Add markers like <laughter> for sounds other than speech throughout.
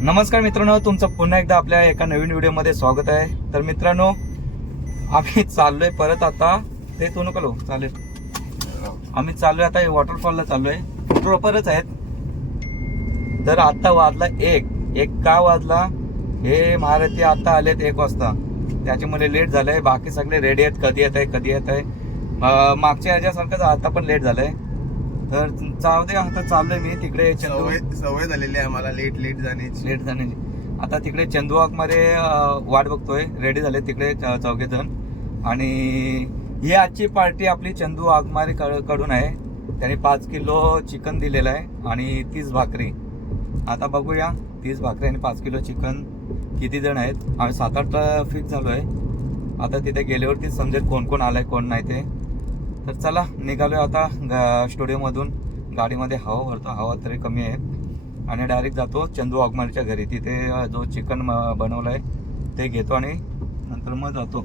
नमस्कार मित्रांनो तुमचं पुन्हा एकदा आपल्या एका नवीन व्हिडिओमध्ये स्वागत आहे. तर मित्रांनो आम्ही चाललोय परत आता ते तू नको चालेल. आम्ही चाललोय आता वॉटरफॉलला चाललोय. प्रॉपरच आहेत. तर आता वाजला एक. एक का वाजला? हे महारथी आता आलेत एक वाजता. त्याच्यामुळे लेट झालंय. बाकी सगळे रेडी आहेत. कधी येत आहे कधी येत आहे. मागच्या ह्याच्यासारखंच आता पण लेट झालंय. तर जाऊ दे आता चाललोय मी तिकडे चंदू सवय झालेली आहे आम्हाला लेट लेट जाण्याची. लेट जाण्याची. आता तिकडे चंदुवाकमध्ये वाट बघतोय. रेडी झाले तिकडे च- चौघे जण. आणि ही आजची पार्टी आपली चंदू आगमारे कडून आहे. त्याने पाच किलो चिकन दिलेलं आहे आणि तीस भाकरी. आता बघूया तीस भाकरी आणि पाच किलो चिकन किती जण आहेत. आम्ही सात आठ फिक्स झालो आहे आता तिथे गेल्यावरती समजेल कोण कोण आलंय कोण नाही ते. तर चला निघालोय आता स्टुडिओमधून. गाडीमध्ये हवा भरतो हवा तरी कमी आहे. आणि डायरेक्ट जातो चंदू वाघमारीच्या घरी. तिथे जो चिकन बनवलाय ते घेतो आणि नंतर मग जातो.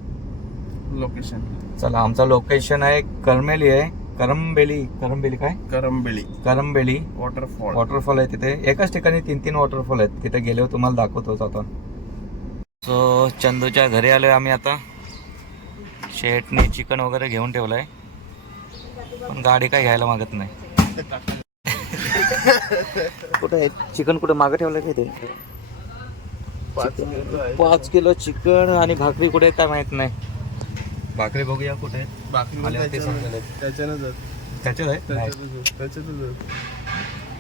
लोकेशन चला आमचं लोकेशन आहे करमेली आहे. करंबेली करंबेली काय? करंबेळी करंबेली. वॉटरफॉल वॉटरफॉल आहे तिथे. एकाच ठिकाणी तीन तीन वॉटरफॉल आहेत. तिथे गेल्यावर तुम्हाला दाखवतोच आता. सो चंदूच्या घरी आलोय आम्ही आता. शेटने चिकन वगैरे घेऊन ठेवलंय. पण गाडी काय घ्यायला मागत नाही. कुठे आहे? चिकन कुठे? मागे ठेवलं काय ते पाच किलो चिकन आणि भाकरी कुठे आहे काय माहीत नाही. भाकरी बघूया कुठे आल्यावर ते समजेल. त्याच्यात आहे? नाही.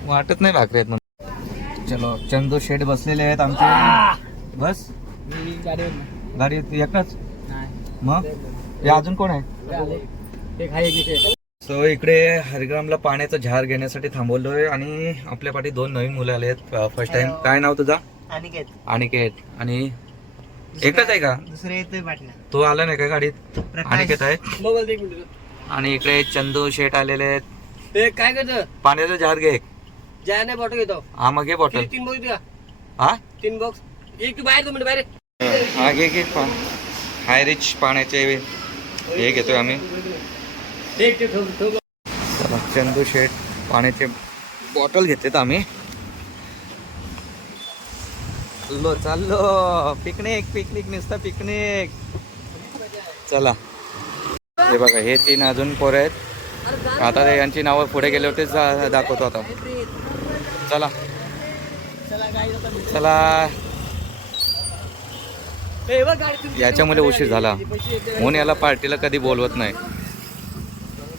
वाटत नाही भाकरी आहेत म्हणून. चलो चंदू शेठ बसलेले आहेत आमचे. बस? गाडी एकच मग? हे अजून कोण आहे? सो इकडे हरिग्रामला पाण्याचा झार घेण्यासाठी थांबवलोय आणि आपल्या पाठी दोन नवीन मुलं आले आहेत फर्स्ट टाइम काय नाव तुझा? अनिकेत. अनिकेत. आणि एकच आहे का? दुसरे येतोय तो आला नाही का गाडीत? अनिकेत आहे. मोबाईल दे एक मिनिट. आणि इकडे चंदू शेठ आलेले आहेत. ते काय करतं? पाण्याचा जार घे. एक. ज्याने बॉटल घेतो. हा मग घे बॉटल तीन बॉक्स द्या हा? तीन बॉक्स एक तू बाहेर मिनिट बाहेर हा घे घे पा हाय रिच पाण्याचे. हे घेतोय आम्ही. चला, चंदू शेठ पाण्याचे बॉटल घेतलेत आम्ही. चाललो चाललो. पिकनिक पिकनिक नुसता पिकनिक. चला. हे बघा हे तीन अजून पोरं आहेत. आता ते यांची नावं पुढे गेले होते दाखवतो आता. चला. चला. याच्यामध्ये याच्यामुळे उशीर झाला. म्हणून याला पार्टीला कधी बोलवत नाही.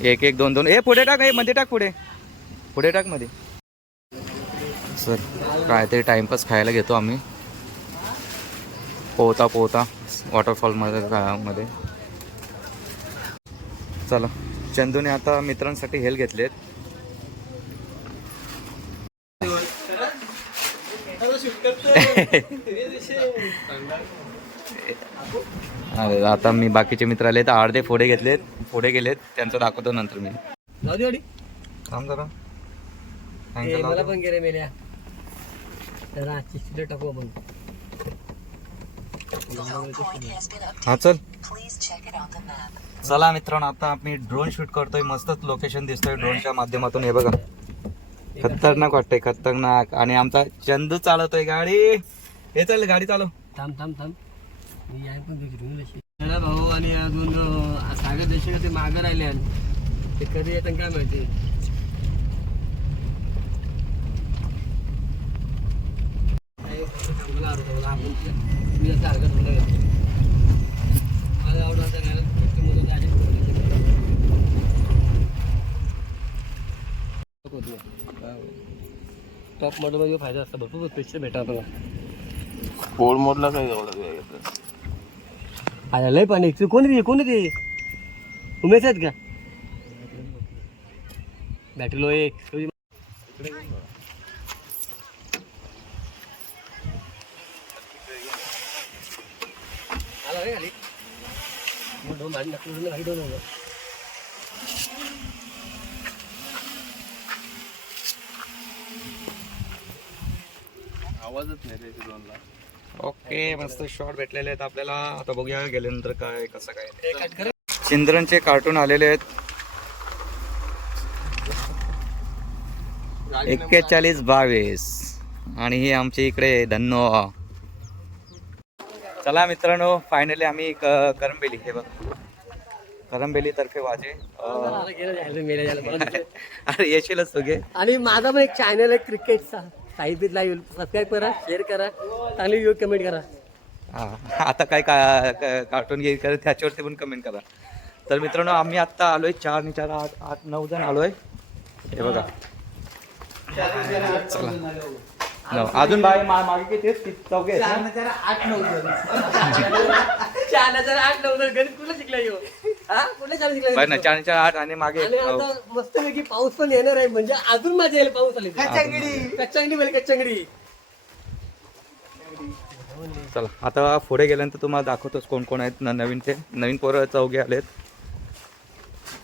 एक एक दोन दोन. ए पुढे टाक ए मध्ये टाक पुढे. पुढे टाकमध्ये. सर काहीतरी टाइमपास खायला घेतो आम्ही. पोहता पोहता वॉटरफॉलमध्ये मध्ये. चला चंदूने आता मित्रांसाठी हेल घेतलेत. <laughs> <laughs> आता मी बाकीचे मित्र आले तर अर्धे फोडे घेतलेत फोडे गेलेत त्यांचं दाखवतो नंतर मी. थांब जरा. Angle मला. पण गेले मेल्या. टाकू आपण. हा चल. चला मित्रांनो आता आम्ही ड्रोन शूट करतोय. मस्तच लोकेशन दिसतोय ड्रोनच्या माध्यमातून. हे बघा. खतरनाक वाटतंय खतरनाक. आणि आमचा चंदू चालवतोय गाडी. हे चल गाडी चालव. थांब थांब थांब. मी भाऊ आणि अजून सागर देशे ते मागं राहिले आणि ते कधी येतात काय माहिती मला. आपण- मी असं टॉप मॉडेल फायदा असतो भरपूर पैसे भेटा आपल्याला फोड मोडला काय एवढं अरे लय पाणी तू कोण रे कोण रे उमेश आहेत का? बॅटरी लो एक. आवाजच नाही रे दोनला. ओके मस्त शॉर्ट भेटलेले आहेत आपल्याला. आता बघूया गेल्यानंतर काय कसं काय. चिंद्रनचे कार्टून आलेले आहेत. एक्केचाळीस बावीस. आणि हे आमच्या इकडे धन्नो. चला मित्रांनो फायनली आम्ही करंबेली हे बघ. करंबेली तर्फे वाजे. <laughs> अरे येशीलच तुगे आणि माझा पण एक चॅनल आहे क्रिकेटचा साहित्य लाईव्ह सबस्क्राईब करा शेअर करा चांगली व्हिडिओ कमेंट करा. हां आता काय का कार्टून घेईल करा त्याच्यावरती पण कमेंट करा. तर मित्रांनो आम्ही आत्ता आलोय चार आणि चार आठ आठ नऊ जण आलोय. हे बघा. चला. नऊ. अजून बाय मा- मागे किती आहेत? किती चौघे आहेत ना? चार हजार आठ नऊ हजार गणित कुठला शिकला? हा? ना चार चार आठ आणि मागे आणि नऊ. आता मस्तपैकी पाऊस पण येणार आहे म्हणजे अजून मजा येईल पाऊस आली कच्चांगडी बोल कच्चांगडी चला आता पुढे गेल्यानंतर तुम्हाला दाखवतोच कोण कोण आहेत न- नवीन ते नवीन पोरं चौघे आलेत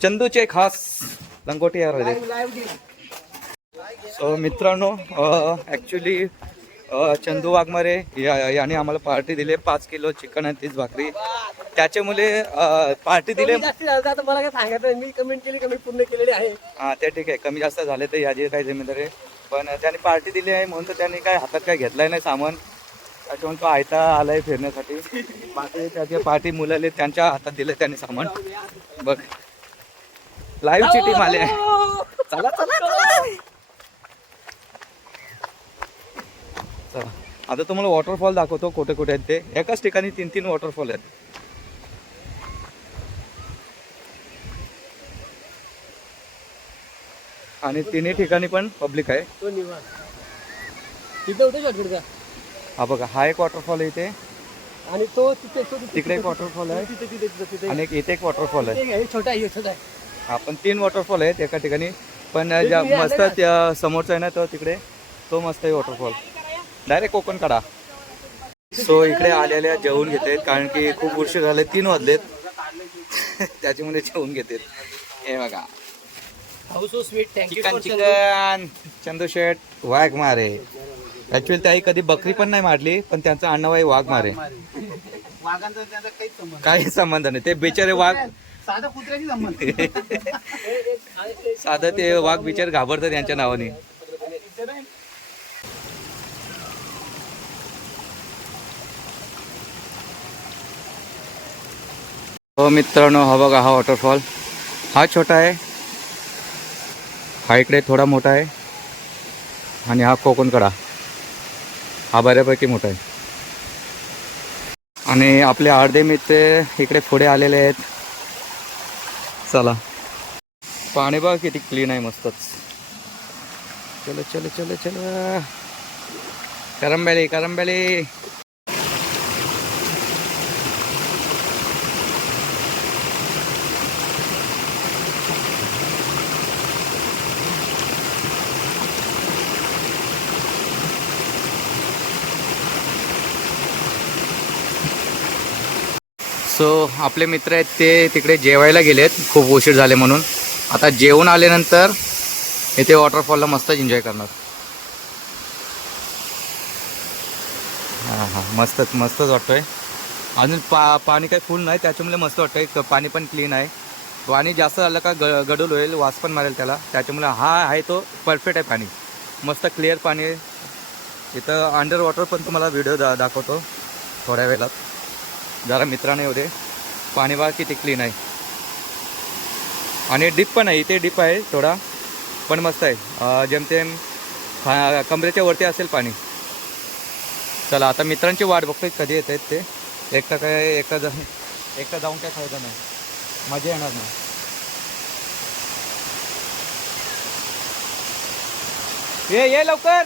चंदूचे खास लंगोटी यार सो मित्रांनो ऍक्च्युली चंदू वाघमारे या- याने आम्हाला पार्टी दिली पाच किलो चिकन आणि तीस भाकरी. त्याच्यामुळे पार्टी दिली मला काय सांगायचं मी कमेंट केली कमेंट पूर्ण केलेली आहे. हा ते ठीक आहे. कमी जास्त झाले तर याची काही जिम्मेदारी. पण त्याने पार्टी दिली आहे म्हणून तर त्यांनी काय हातात काय घेतलंय नाही सामान. त्याच्यामुळे तो आयता आलाय फिरण्यासाठी. बाकी त्याचे पार्टी मुलाले त्यांच्या हातात दिले त्यांनी सामान. बघ. लाईव्हची टीम आली आहे चला चला. चला. आता तुम्हाला वॉटरफॉल दाखवतो कुठे कुठे आहेत ते. एकाच ठिकाणी तीन तीन वॉटरफॉल आहेत. आणि तिन्ही ठिकाणी पण पब्लिक आहे. तिथे हा बघा हा एक वॉटरफॉल आहे इथे. आणि तो तिथे तिकडे एक वॉटरफॉल आहे. तिथे तिथे आणि इथे एक वॉटरफॉल आहे. छोटा आहे छोटा आहे. आपण तीन वॉटरफॉल आहेत एका ठिकाणी. पण ज्या मस्त समोरचा आहे ना तो तिकडे तो मस्त आहे वॉटरफॉल डायरेक्ट कोकण काढा सो इकडे आलेल्या जेवून घेतात कारण की खूप उशीर झाले तीन वाजलेत. <laughs> त्याच्यामुळे जेवून घेतात. हे बघा. चिकन चिकन चंदू शेठ वाघ मारे. ऍक्च्युअली त्याही कधी बकरी पण नाही मारली पण त्यांचा अण्णा आहे वाघ मारे. काही संबंध नाही. ते बिचारे वाघ साधा कुत्र्याची संबंध. <laughs> साधं ते वाघ बिचारे घाबरतात त्यांच्या नावाने. हो मित्रांनो हा बघा हा वॉटरफॉल हा छोटा आहे. हा इकडे थोडा मोठा आहे. आणि हा कोकणकडा. हा बऱ्यापैकी मोठा आहे. आणि आपले अर्धे मित्र इकडे पुढे आलेले आहेत. चला. पाणी बघा किती क्लीन आहे मस्तच. चलो चलो चलो चलो. करंबेली करंबेली. सो आपले मित्र आहेत ते तिकडे जेवायला गेलेत. खूप उशीर झाले म्हणून. आता जेवून आल्यानंतर इथे वॉटरफॉलला मस्त एन्जॉय करणार. हां हां. मस्तच मस्तच वाटतोय. अजून पा पाणी काही फुल नाही. त्याच्यामुळे मस्त वाटतंय. पाणी पण क्लीन आहे. पाणी जास्त झालं का ग गडूल होईल. वास पण मारेल त्याला. त्याच्यामुळे हा आहे तो परफेक्ट आहे पाणी. मस्त क्लिअर पाणी आहे. इथं अंडर वॉटर पण तुम्हाला व्हिडिओ दा दाखवतो थोड्या वेळात. जरा मित्राने होते पाणी बघा किती क्लीन आहे. आणि डिप पण आहे इथे डिप आहे थोडा. पण मस्त आहे. जेमतेम कमरेच्या वरती असेल पाणी. चला आता मित्रांची वाट बघतोय कधी येत आहेत ते. एकटा काय एकटा जा एकटा जाऊन काय फायदा नाही. मजा येणार नाही. ये ये लवकर!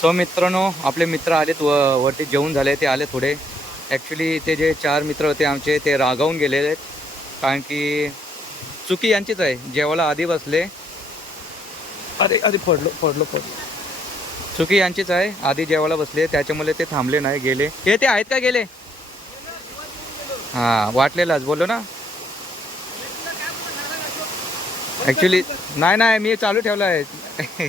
सो मित्रांनो आपले मित्र आलेत व वरती जेवून झाले ते आले थोडे. ॲक्च्युली ते जे चार मित्र होते आमचे ते रागावून गेलेले आहेत. कारण की चुकी यांचीच आहे. जेवायला आधी बसले. अरे अरे पडलो पडलो पडलो. चुकी यांचीच आहे. आधी जेवायला बसले त्याच्यामुळे ते थांबले नाही गेले. हे ते आहेत का गेले? हां वाटलेलाच. बोललो ना? ॲक्च्युली नाही नाही मी चालू ठेवलं आहे.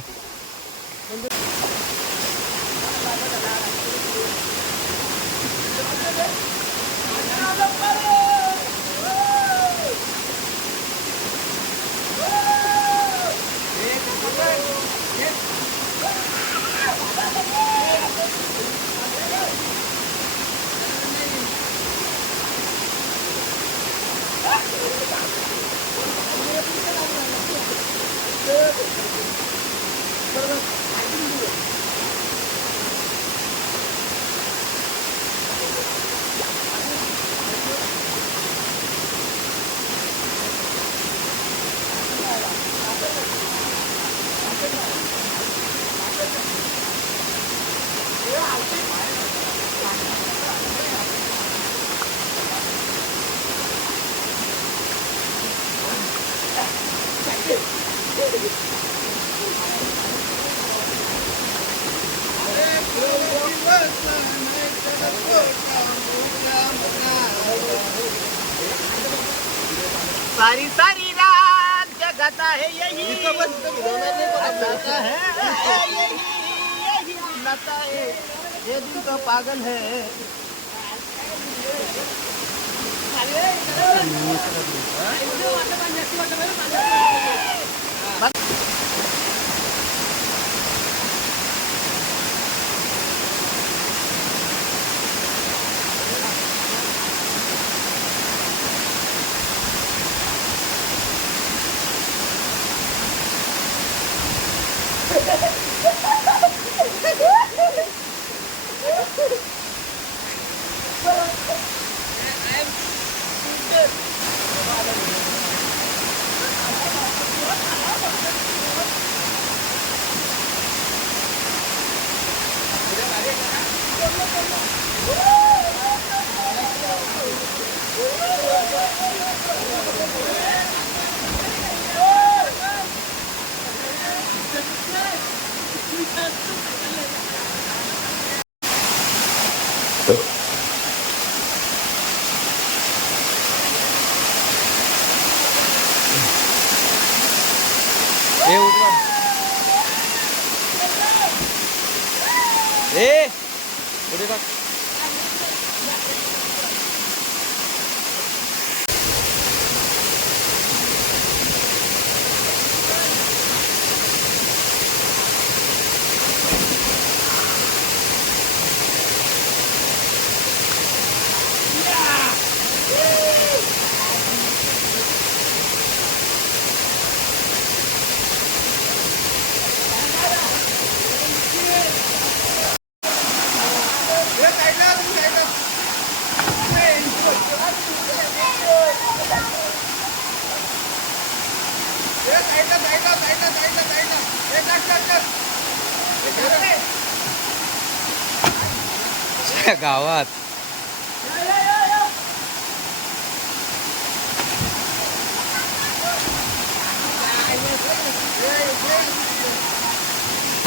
सारी सारी रात जगाता है यही। जगाता है यही यही बुलाता है। ये दिल तो पागल है।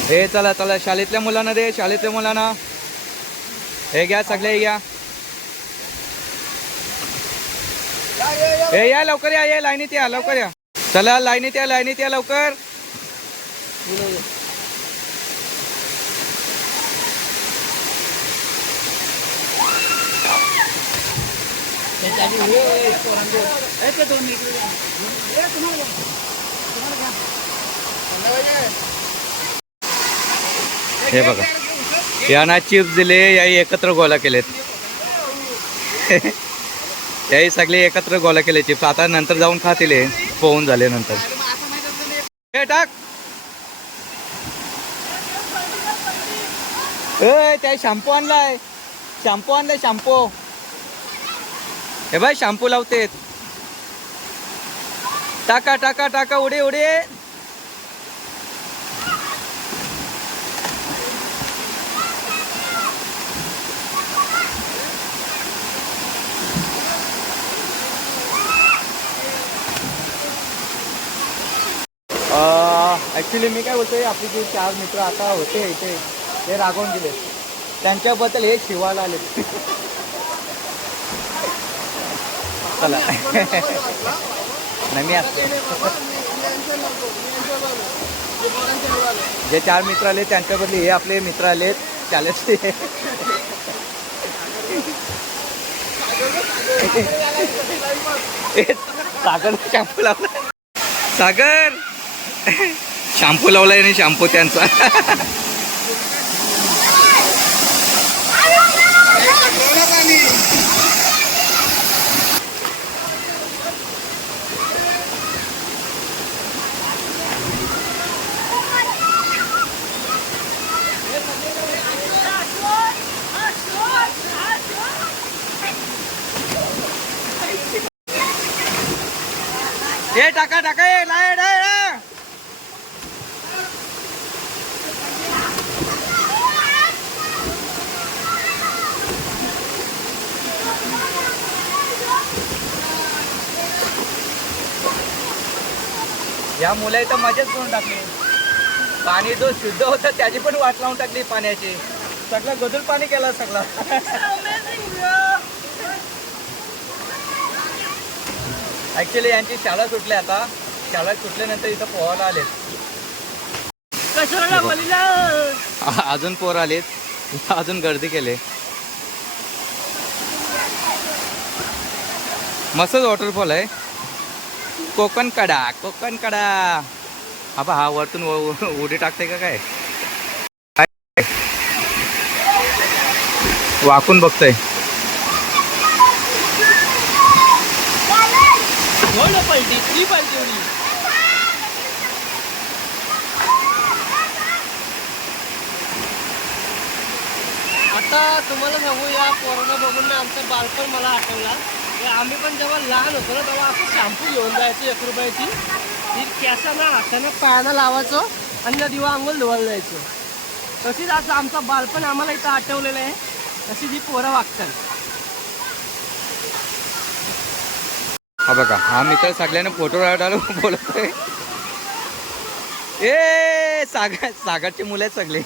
हे चला चला शाळेतल्या मुलांना दे शाळेतल्या मुलांना. हे घ्या सगळे घ्या. हे या लवकर या ये लाईनीत या लवकर या. चला लाईनीत या लाईनीत या लवकर. हे बघा. यांना चिप्स दिले याही एकत्र गोळा केलेत. <laughs> याही सगळे एकत्र गोळा केले चिप्स आता नंतर जाऊन खातील पोहून झाले नंतर. हे टाक. ए त्या शॅम्पू आणलाय. शॅम्पू आणलाय शॅम्पू हे बाय शॅम्पू लावतेत. टाका टाका टाका उडे उडे. ॲक्च्युली मी काय बोलतोय आपले जे चार मित्र आता होते इथे ते रागवून गेले. त्यांच्याबद्दल हे शिवायला आले. चला. नाही मी जे चार मित्र आले त्यांच्याबद्दल हे आपले मित्र आले चालेच सागर शॅम्पू लावला सागर. शॅम्पू लावलाय आणि शॅम्पू त्यांचा. हे टाका टाका ए लाय लाय लाय. या मुला इथं मजाच करून टाकली. पाणी जो शुद्ध होतं त्याची पण वाट लावून टाकली पाण्याची. सगळं गजूल पाणी केलं सगळं. ऍक्च्युली यांची शाळा सुटली आता. शाळा सुटल्यानंतर इथं पोहायला आलेत. कशाला बलीला आ- अजून पोर आलेत. अजून गर्दी केले. मस्तच वॉटरफॉल आहे. कोकण कडा कोकण कडा. हा बा हा वरतून उडी टाकते का काय? वाकून बघतोय. हो ना आता तुम्हाला सांगू या कोरोना बघून आमचं बालपण मला आठवला. आम्ही पण जेव्हा लहान होतो ना तेव्हा असं शॅम्पू घेऊन जायचो एक रुपयाची. ती केसांना हाताने पायानं लावायचो आणि त्या दिवा अंघोल धुवायला जायचो. तशीच आज आमचं बालपण आम्हाला इथं आठवलेलं आहे. तशी जी पोरं वागतात. हा बघा हा मित्र सगळ्यांना फोटो काढायला बोलतोय. ए सागर सागरची मुलं आहेत सगळे.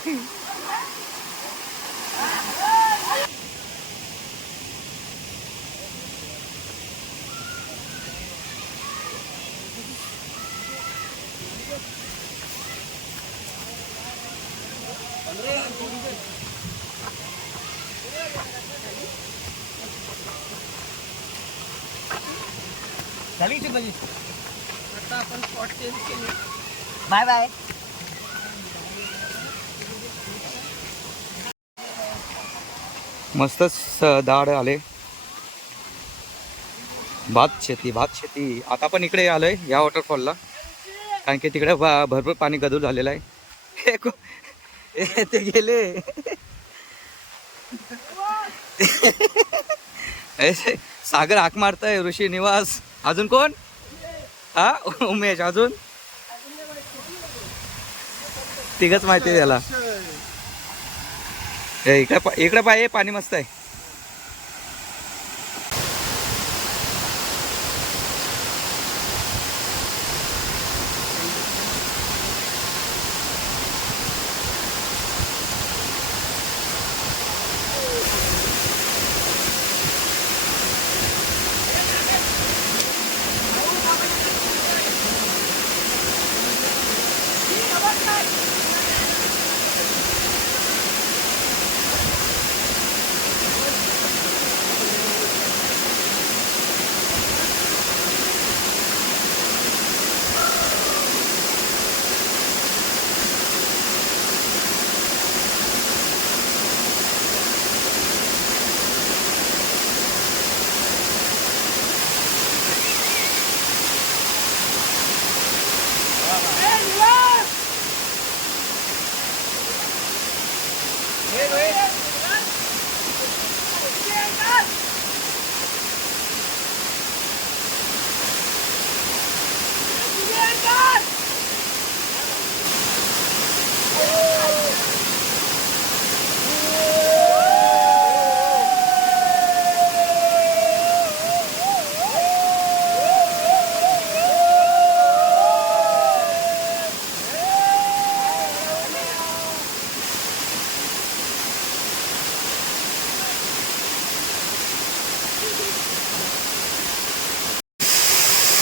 झाली की बघी आता आपण स्पॉट चेंज केली. Bye bye. मस्तच दाड आले. भात शेती भात शेती. आता पण इकडे आलोय या वॉटरफॉलला कारण की तिकडे भरपूर पाणी गदूर झालेलं आहे. ए, <laughs> ते गेले. ए, सागर हाक मारताय ऋषी निवास. अजून कोण? हा? उमेश अजून? तिघच माहिती आहे त्याला. ए, इकडे पा- इकडे पाय पाणी मस्त आहे.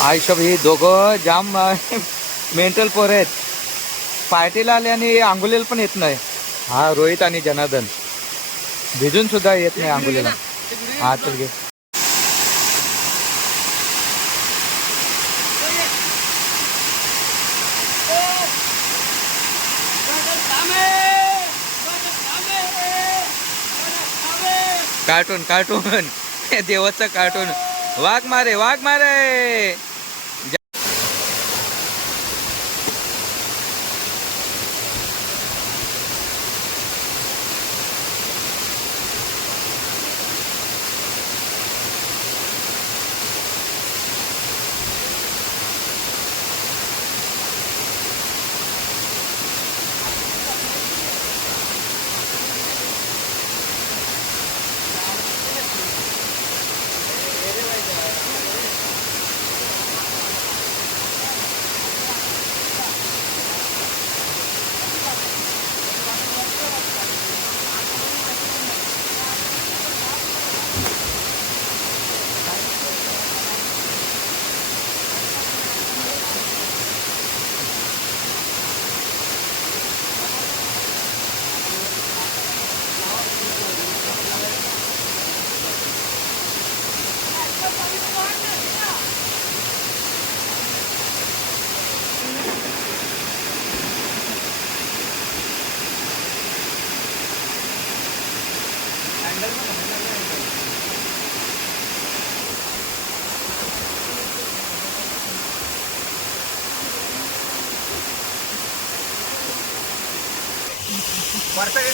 आयुष्य ही दोघं जाम मेंटल पोर <laughs> आहेत. पार्टीला आले आणि आंघोलीला पण येत नाही. हा रोहित आणि जनार्दन. भिजून सुद्धा येत नाही आंघोलीला हा चल घे. कार्टून कार्टून <laughs> देवाचं कार्टून वाघ मारे वाघ मारे.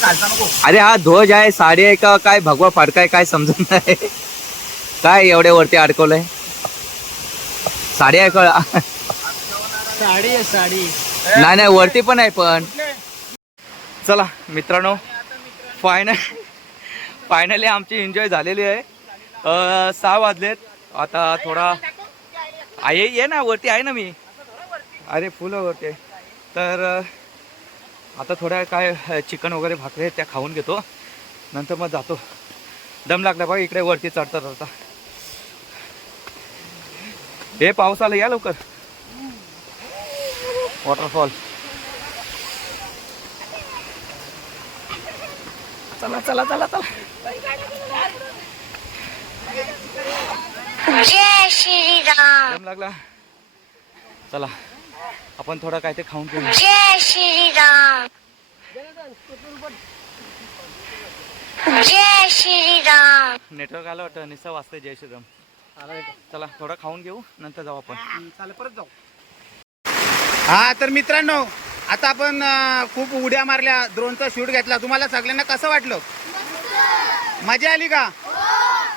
अरे हा ध्वज आहे साडी आहे का काय? भगवा फाडकाय काय समजत नाही. काय एवढ्या वरती अडकवलंय? साडी आहे का? साडी आहे साडी. नाही नाही वरती पण आहे पण. चला मित्रांनो फायनल फायनली आमची एन्जॉय झालेली आहे. सहा वाजलेत. आता थोडा आहे ये ना वरती आहे ना मी. अरे फुलं वरती. तर आता थोड्या काय चिकन वगैरे भाकरी आहेत त्या खाऊन घेतो. नंतर मग जातो. दम लागला बघा इकडे वरती चढता चढता हे पाऊस आला या लवकर. वॉटरफॉल चला चला चला चला. दम लागला. चला. आपण थोडा काय ते खाऊन घेऊ. जय श्री राम जय श्री राम नेटवर्क आलं वाटतं निसा वाजतंय जय श्रीराम. चला थोडा खाऊन घेऊ नंतर जाऊ आपण. हा तर मित्रांनो आता आपण खूप उड्या मारल्या ड्रोनचा शूट घेतला. तुम्हाला सगळ्यांना कसं वाटलं? मजा आली का?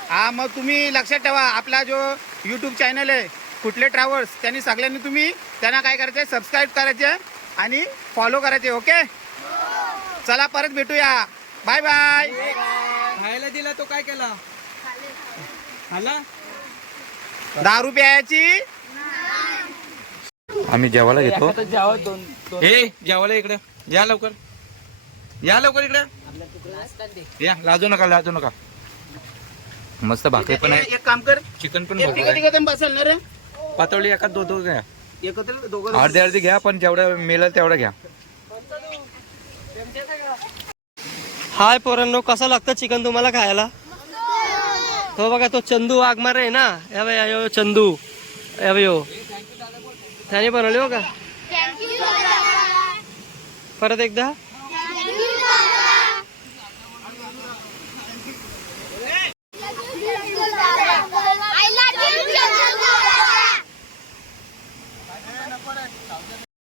हा. मग तुम्ही लक्षात ठेवा आपला जो यूट्यूब चॅनल आहे कुठले ट्रॅव्हल्स त्यांनी सगळ्यांनी तुम्ही त्यांना काय करायचे सबस्क्राईब करायचे आणि फॉलो करायचे ओके चला परत भेटूया. बाय बाय खायला दिला तो काय केला? खाला? दहा रुपयाची आम्ही जेवायला घेतो. हे जेवायला इकडे. या लवकर. या लवकर इकडे. या लाजू नका लाजू नका. मस्त भाकरी पण आहे. एक काम कर. चिकन पण बसेल ना रे. पातळी एका दो दो घ्या. एकत्र दोघं अर्धे अर्धे घ्या पण जेवढं मिळेल तेवढं घ्या. हाय पोरांनो कसं लागतं चिकन तुम्हाला खायला? तो बघा तो चंदू वाघमारे आहे ना? या बाई यो चंदू. या बाई यो. त्याने बनवले हो का? परत एकदा.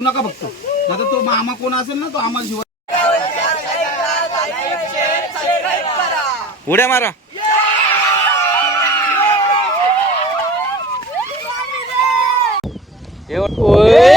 नका बघतो आता तो मामा कोण असेल ना तो आम्हाला शिवाय उड्या मारा. ओय!